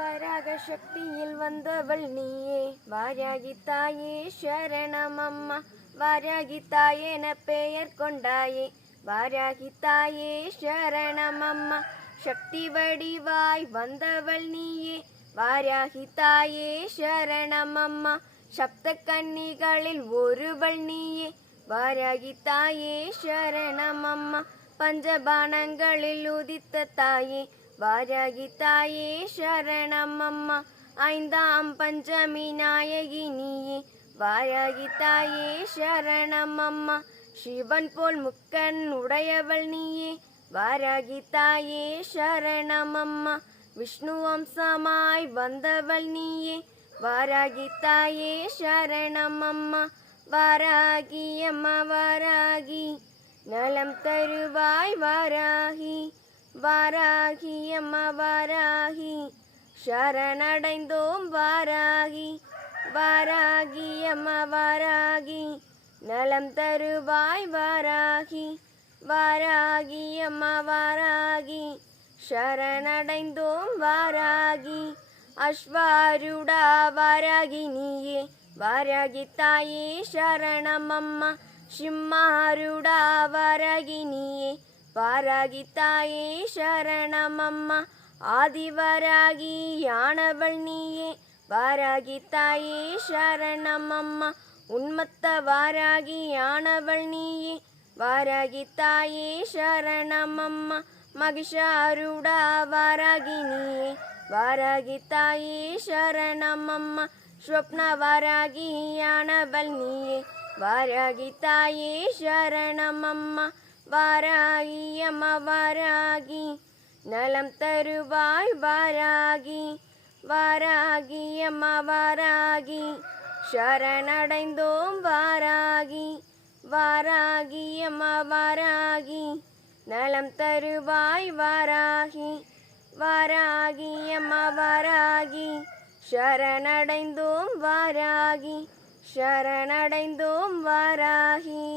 வராக சக்தியில் வந்தவள் நீயே வாராகி தாயே சரணமம்மா. வாராகி தாயென பெயர் கொண்டாயே வாராகி தாயே சரணமம்மா. சக்தி வடிவாய் வந்தவள் நீயே வாராகி தாயே சரணமம்மா. சப்த கன்னிகளில் ஒருவள் நீயே வாராகி தாயே சரணமம்மா. பஞ்சபானங்களில் உதித்த தாயே வாராகி தாயே சரணமம்மா. ஐந்தாம் பஞ்சமி நாயகி நீயே வாராகி தாயே சரணமம்மா. சிவன் போல் முக்கன் உடையவள் நீயே வாராகி தாயே சரணமம்மா. விஷ்ணு வம்சமாய் வந்தவள் நீயே வாராகி தாயே சரணமம்மா. வாராகி அம்மா வாராகி நலம் தருவாய் வாராகி. வாராகி அம்மா வாராகி சரணடைந்தோம் வாராகி. வாராகி அம்மா வாராகி நலம் தருவாய் வாராகி. வாராகி அம்மா வாராகி சரணடைந்தோம் வாராகி. அஸ்வாருடா வாராகி நீயே வாராகி தாயே சரணமம்மா. சிம்மாருடா வாராகி நீயே வாராகி தாயே சரணமம்மா. ஆதிவராகி யானவள் நீயே வாராகி தாயே சரணமம்மா. உன்மத்த வாராகி யானவள் நீயே வாராகி தாயே சரணமம்மா. மகிஷாருடா வாராகி நீயே வாராகி தாயே சரணமம்மா. ஸ்வப்ன வாராகி யானவள் நீயே வாராகி தாயே சரணமம்மா. வாராகி அம்மா வாராகி நலம் தருவாய் வாராகி. வாராகி அம்மா வாராகி சரணடைந்தோம் வாராகி. வாராகி அம்மா வாராகி நலம் தருவாய் வாராகி. வாராகி அம்மா வாராகி சரணடைந்தோம் வாராகி. சரணடைந்தோம் வாராகி.